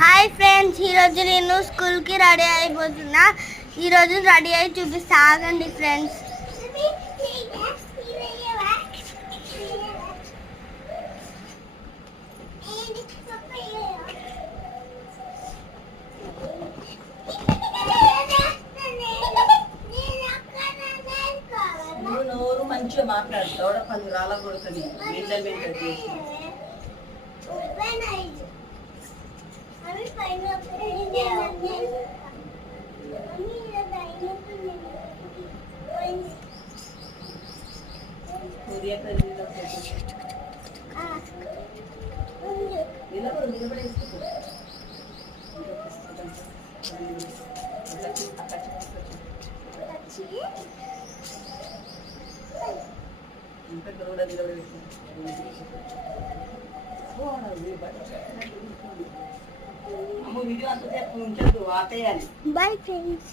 Hi friends, ఈరోజు నేను స్కూల్కి రెడీ అయిపోతున్నా. ఈరోజు రెడీ అయి చూపిస్తా, ఆగండి ఫ్రెండ్స్. నోరు మంచిగా మాట్లాడుతావు, పది రాళ్ళ కొడుతుంది. వీడియో అంతసేపు ఉంచదు, ఆపేయాలి. Bye friends.